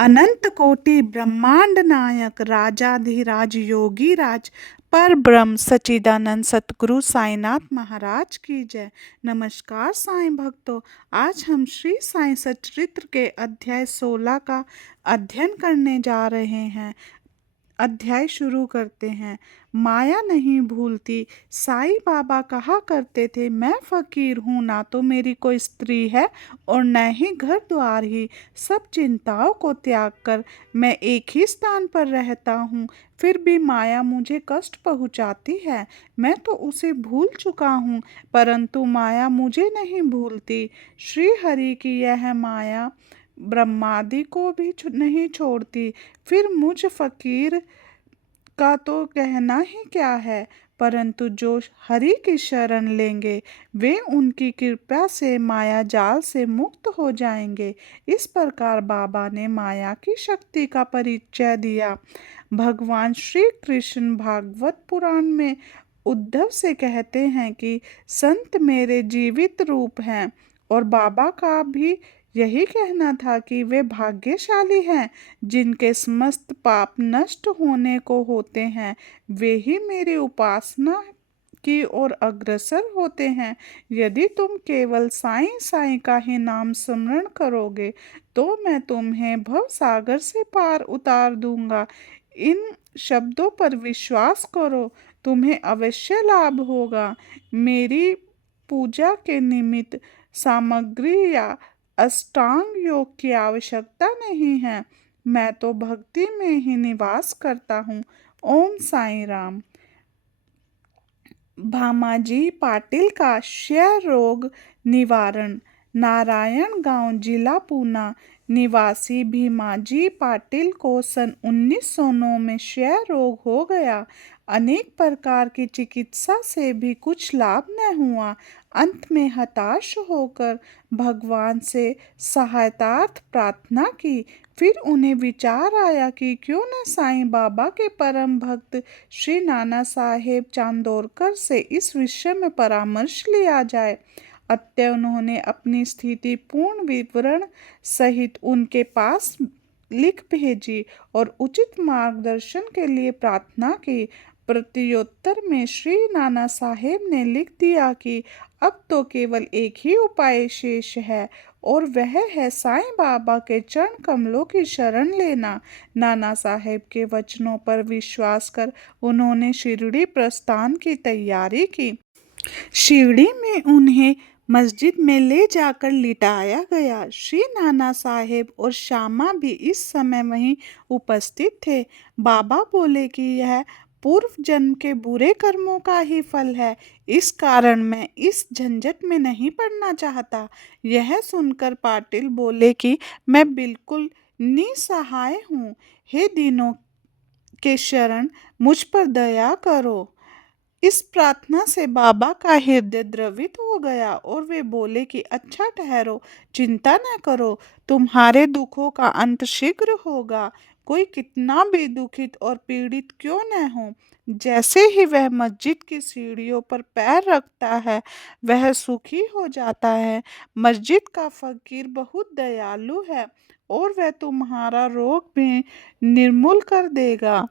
अनंत कोटि ब्रह्मांड नायक राजाधिराज योगीराज पर ब्रह्म सच्चिदानंद सतगुरु साईनाथ महाराज की जय। नमस्कार साईं भक्तों, आज हम श्री साईं सच्चरित्र के अध्याय 16 का अध्ययन करने जा रहे हैं। अध्याय शुरू करते हैं। माया नहीं भूलती। साईं बाबा कहा करते थे, मैं फकीर हूँ, ना तो मेरी कोई स्त्री है और न ही घर द्वार ही। सब चिंताओं को त्याग कर मैं एक ही स्थान पर रहता हूँ, फिर भी माया मुझे कष्ट पहुँचाती है। मैं तो उसे भूल चुका हूँ, परंतु माया मुझे नहीं भूलती। श्री हरि की यह माया ब्रह्मादि को भी नहीं छोड़ती। फिर मुझ फकीर का तो कहना ही क्या है, परंतु जो हरि की शरण लेंगे वे उनकी कृपा से माया जाल से मुक्त हो जाएंगे। इस प्रकार बाबा ने माया की शक्ति का परिचय दिया। भगवान श्री कृष्ण भागवत पुराण में उद्धव से कहते हैं कि संत मेरे जीवित रूप हैं, और बाबा का भी यही कहना था कि वे भाग्यशाली हैं जिनके समस्त पाप नष्ट होने को होते हैं, वे ही मेरी उपासना की ओर अग्रसर होते हैं। यदि तुम केवल साईं साईं का ही नाम स्मरण करोगे तो मैं तुम्हें भव सागर से पार उतार दूंगा। इन शब्दों पर विश्वास करो, तुम्हें अवश्य लाभ होगा। मेरी पूजा के निमित्त सामग्री या अष्टांग योग की आवश्यकता नहीं है, मैं तो भक्ति में ही निवास करता हूँ। ओम साईं राम। भामाजी पाटिल का क्षय रोग निवारण। नारायण गांव जिला पूना निवासी भीमाजी पाटिल को सन 1909 में क्षय रोग हो गया। अनेक प्रकार की चिकित्सा से भी कुछ लाभ न हुआ। अंत में हताश होकर भगवान से सहायतार्थ प्रार्थना की। फिर उन्हें विचार आया कि क्यों न साईं बाबा के परम भक्त श्री नाना साहेब चांदोरकर से इस विषय में परामर्श लिया जाए। अतः उन्होंने अपनी स्थिति पूर्ण विवरण सहित उनके पास लिख भेजी और उचित मार्गदर्शन के लिए प्रार्थना की। प्रत्युत्तर में श्री नाना साहेब ने लिख दिया कि अब तो केवल एक ही उपाय शेष है, और वह है साईं बाबा के चरण कमलों की शरण लेना। नाना साहेब के वचनों पर विश्वास कर उन्होंने शिरडी प्रस्थान की तैयारी की। शिरडी में उन्हें मस्जिद में ले जाकर लिटाया गया। श्री नाना साहेब और श्यामा भी इस समय वहीं उपस्थित थे। बाबा बोले कि यह पूर्व जन्म के बुरे कर्मों का ही फल है, इस कारण मैं इस झंझट में नहीं पड़ना चाहता। यह सुनकर पाटिल बोले कि मैं बिल्कुल निसहाय हूँ। हे दीनों के शरण, मुझ पर दया करो। इस प्रार्थना से बाबा का हृदय द्रवित हो गया और वे बोले कि अच्छा ठहरो, चिंता न करो, तुम्हारे दुखों का अंत शीघ्र होगा। कोई कितना भी दुखित और पीड़ित क्यों न हो, जैसे ही वह मस्जिद की सीढ़ियों पर पैर रखता है वह सुखी हो जाता है। मस्जिद का फकीर बहुत दयालु है और वह तुम्हारा रोग भी निर्मूल कर देगा।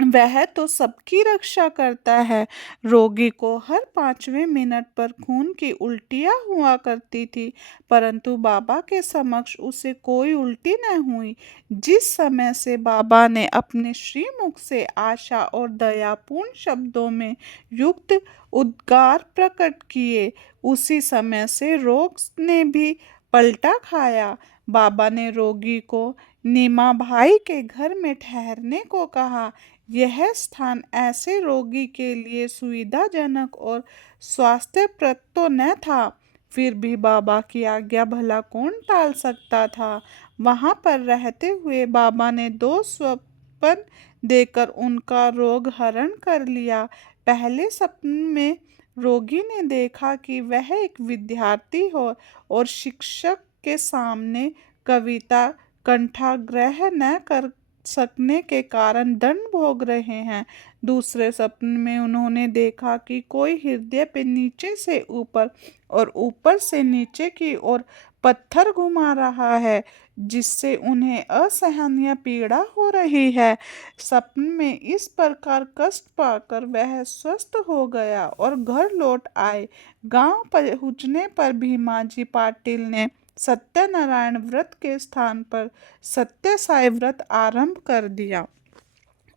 वह तो सबकी रक्षा करता है। रोगी को हर 5वें मिनट पर खून की उल्टियाँ हुआ करती थी, परंतु बाबा के समक्ष उसे कोई उल्टी न हुई। जिस समय से बाबा ने अपने श्रीमुख से आशा और दयापूर्ण शब्दों में युक्त उद्गार प्रकट किए, उसी समय से रोग ने भी पलटा खाया। बाबा ने रोगी को नीमा भाई के घर में ठहरने को कहा। यह स्थान ऐसे रोगी के लिए सुविधाजनक और स्वास्थ्यप्रद तो न था, फिर भी बाबा की आज्ञा भला कौन टाल सकता था। वहां पर रहते हुए बाबा ने 2 स्वप्न देकर उनका रोग हरण कर लिया। पहले स्वप्न में रोगी ने देखा कि वह एक विद्यार्थी हो और शिक्षक के सामने कविता कंठाग्रह न कर सकने के कारण दंड भोग रहे हैं। दूसरे स्वप्न में उन्होंने देखा कि कोई हृदय पे नीचे से ऊपर और ऊपर से नीचे की ओर पत्थर घुमा रहा है। जिससे उन्हें असहनीय पीड़ा हो रही है। सपने में इस प्रकार कष्ट पाकर वह स्वस्थ हो गया और घर लौट आए। गांव पहुंचने पर भीमाजी पाटिल ने सत्यनारायण व्रत के स्थान पर सत्य साई व्रत आरंभ कर दिया।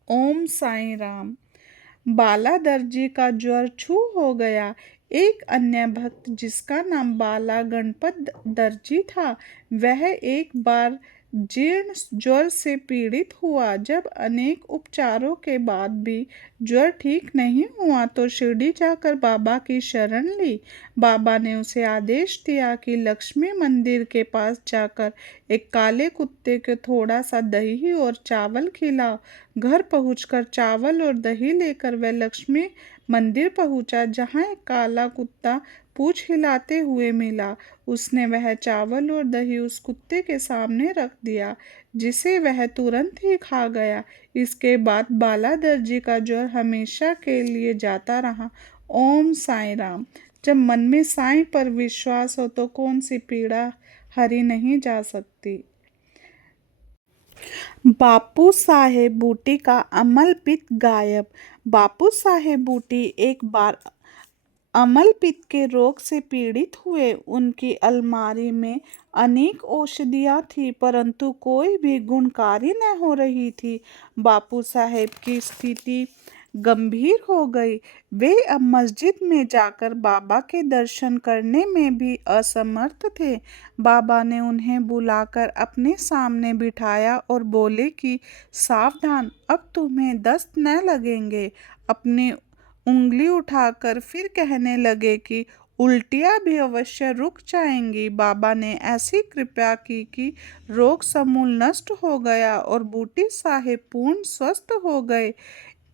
ओम साईं राम। बाला दर्जी का ज्वर छू हो गया। एक अन्य भक्त जिसका नाम बाला गणपत दर्जी था, वह एक बार जीर्ण ज्वर से पीड़ित हुआ। जब अनेक उपचारों के बाद भी ज्वर ठीक नहीं हुआ तो शिरडी जाकर बाबा की शरण ली। बाबा ने उसे आदेश दिया कि लक्ष्मी मंदिर के पास जाकर एक काले कुत्ते को थोड़ा सा दही और चावल खिलाओ। घर पहुंचकर चावल और दही लेकर वह लक्ष्मी मंदिर पहुंचा, जहां एक काला कुत्ता पूंछ हिलाते हुए मिला। उसने वह चावल और दही उस कुत्ते के सामने रख दिया, जिसे वह तुरंत ही खा गया। इसके बाद बाला दर्जी का ज्वर हमेशा के लिए जाता रहा। ओम साईं राम। जब मन में साईं पर विश्वास हो तो कौन सी पीड़ा हरी नहीं जा सकती। बापू साहेब बूटी का अमलपित्त गायब। बापू साहेब बूटी एक बार अमलपित्त के रोग से पीड़ित हुए। उनकी अलमारी में अनेक औषधियाँ थी, परंतु कोई भी गुणकारी न हो रही थी। बापू साहेब की स्थिति गंभीर हो गई। वे अब मस्जिद में जाकर बाबा के दर्शन करने में भी असमर्थ थे। बाबा ने उन्हें बुलाकर अपने सामने बिठाया और बोले कि सावधान, अब तुम्हें दस्त न लगेंगे। अपनी उंगली उठाकर फिर कहने लगे कि उल्टियाँ भी अवश्य रुक जाएंगी। बाबा ने ऐसी कृपा की कि रोग समूल नष्ट हो गया और बूटी साहेब पूर्ण स्वस्थ हो गए।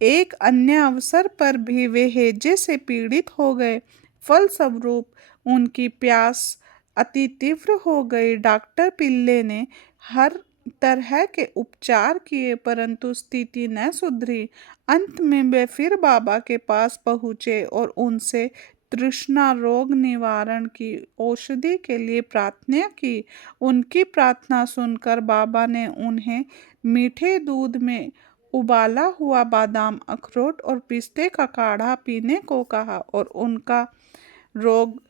एक अन्य अवसर पर भी वे हैजे से पीड़ित हो गए। फलस्वरूप उनकी प्यास अति तीव्र हो गई। डॉक्टर पिल्ले ने हर तरह के उपचार किए, परंतु स्थिति न सुधरी। अंत में वे फिर बाबा के पास पहुँचे और उनसे तृष्णा रोग निवारण की औषधि के लिए प्रार्थना की। उनकी प्रार्थना सुनकर बाबा ने उन्हें मीठे दूध में उबाला हुआ बादाम, अखरोट और पिस्ते का काढ़ा पीने को कहा और उनका रोग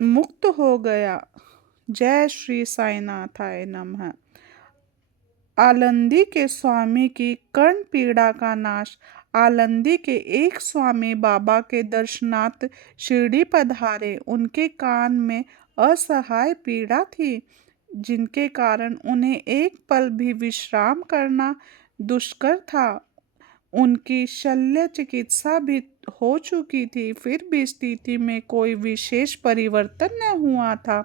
मुक्त हो गया। जय श्री साईनाथाय नमः। आलंदी के स्वामी की कर्ण पीड़ा का नाश। आलंदी के एक स्वामी बाबा के दर्शनार्थ शिरडी पधारे। उनके कान में असहाय पीड़ा थी, जिनके कारण उन्हें एक पल भी विश्राम करना दुष्कर था। उनकी शल्य चिकित्सा भी हो चुकी थी, फिर भी स्थिति में कोई विशेष परिवर्तन न हुआ था।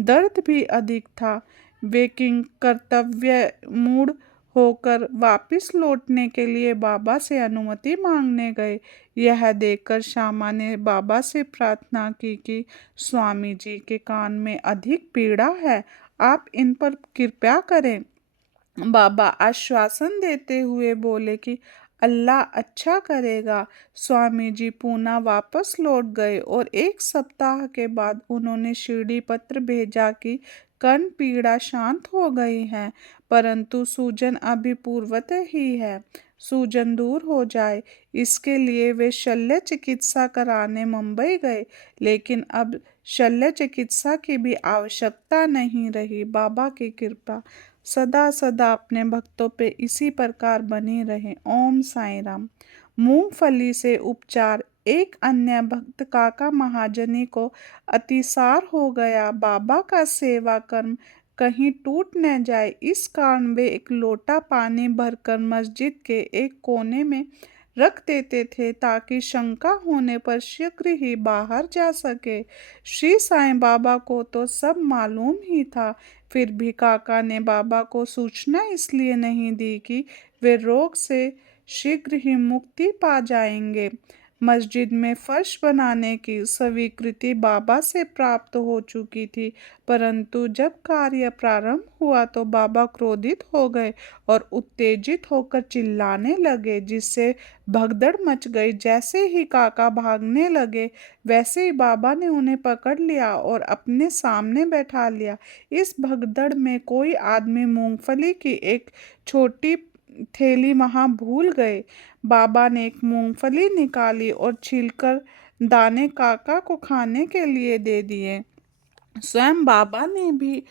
दर्द भी अधिक था। वे किंग कर्तव्य मूड होकर वापस लौटने के लिए बाबा से अनुमति मांगने गए। यह देखकर श्यामा ने बाबा से प्रार्थना की कि स्वामी जी के कान में अधिक पीड़ा है, आप इन पर कृपा करें। बाबा आश्वासन देते हुए बोले कि अल्लाह अच्छा करेगा। स्वामी जी पूना वापस लौट गए और एक सप्ताह के बाद उन्होंने शिरडी पत्र भेजा कि कर्ण पीड़ा शांत हो गई है, परंतु सूजन अभी पूर्वतः ही है। सूजन दूर हो जाए, इसके लिए वे शल्य चिकित्सा कराने मुंबई गए, लेकिन अब शल्य चिकित्सा की भी आवश्यकता नहीं रही। बाबा की कृपा सदा सदा अपने भक्तों पे इसी प्रकार बनी रहे। ओम साईं राम। मूंगफली से उपचार। एक अन्य भक्त काका महाजनी को अतिसार हो गया। बाबा का सेवा कर्म कहीं टूट न जाए, इस कारण वे एक लोटा पानी भरकर मस्जिद के एक कोने में रख देते थे, ताकि शंका होने पर शीघ्र ही बाहर जा सके। श्री साईं बाबा को तो सब मालूम ही था, फिर भी काका ने बाबा को सूचना इसलिए नहीं दी कि वे रोग से शीघ्र ही मुक्ति पा जाएंगे। मस्जिद में फर्श बनाने की स्वीकृति बाबा से प्राप्त हो चुकी थी, परंतु जब कार्य प्रारंभ हुआ तो बाबा क्रोधित हो गए और उत्तेजित होकर चिल्लाने लगे, जिससे भगदड़ मच गई। जैसे ही काका भागने लगे, वैसे ही बाबा ने उन्हें पकड़ लिया और अपने सामने बैठा लिया। इस भगदड़ में कोई आदमी मूंगफली की एक छोटी थैली वहां भूल गए। बाबा ने एक मूंगफली निकाली और छीलकर दाने काका को खाने के लिए दे दिए। स्वयं बाबा ने भी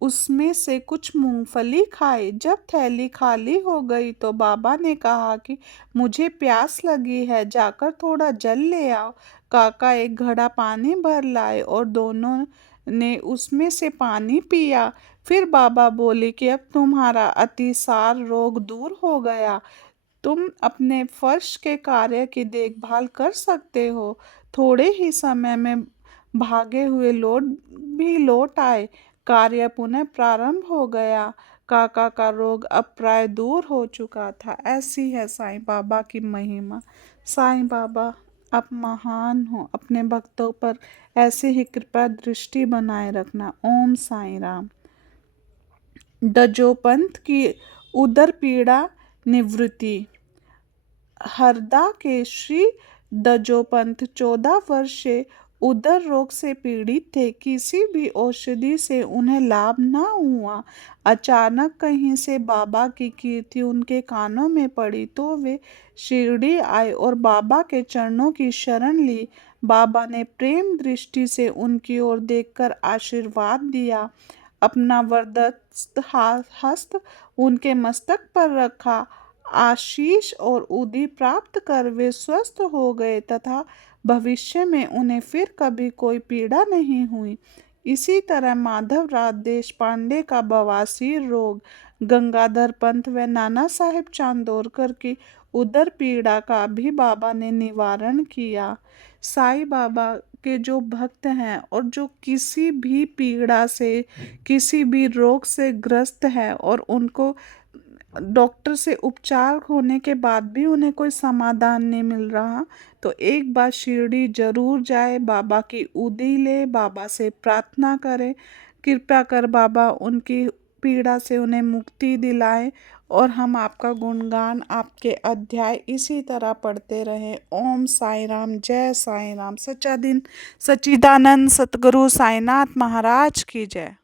उसमें से कुछ मूंगफली खाई। जब थैली खाली हो गई तो बाबा ने कहा कि मुझे प्यास लगी है, जाकर थोड़ा जल ले आओ। काका एक घड़ा पानी भर लाए और दोनों ने उसमें से पानी पिया। फिर बाबा बोले कि अब तुम्हारा अतिसार रोग दूर हो गया, तुम अपने फर्श के कार्य की देखभाल कर सकते हो। थोड़े ही समय में भागे हुए लौट आए। कार्य पुनः प्रारंभ हो गया। काका का रोग अब प्राय दूर हो चुका था। ऐसी है साईं बाबा की महिमा। साईं बाबा आप महान हो, अपने भक्तों पर ऐसे ही कृपा दृष्टि बनाए रखना। ओम साईं राम। दजोपंत की उदर पीड़ा निवृत्ति। हरदा के श्री दजोपंत 14 वर्ष से उदर रोग से पीड़ित थे। किसी भी औषधि से उन्हें लाभ न हुआ। अचानक कहीं से बाबा की कीर्ति उनके कानों में पड़ी तो वे शिरडी आए और बाबा के चरणों की शरण ली। बाबा ने प्रेम दृष्टि से उनकी ओर देखकर आशीर्वाद दिया। अपना वरदस्त हस्त उनके मस्तक पर रखा। आशीष और उदी प्राप्त कर वे स्वस्थ हो गए तथा भविष्य में उन्हें फिर कभी कोई पीड़ा नहीं हुई। इसी तरह माधवराव देशपांडे का बवासीर रोग, गंगाधर पंत व नाना साहेब चांदोरकर की उदर पीड़ा का भी बाबा ने निवारण किया। साईं बाबा के जो भक्त हैं और जो किसी भी पीड़ा से, किसी भी रोग से ग्रस्त है और उनको डॉक्टर से उपचार होने के बाद भी उन्हें कोई समाधान नहीं मिल रहा, तो एक बार शिरडी जरूर जाए, बाबा की उदी ले, बाबा से प्रार्थना करें, कृपया कर बाबा उनकी पीड़ा से उन्हें मुक्ति दिलाएं और हम आपका गुणगान, आपके अध्याय इसी तरह पढ़ते रहें। ओम साई राम, जय साई राम। सच्चिदानंद सतगुरु साईनाथ महाराज की जय।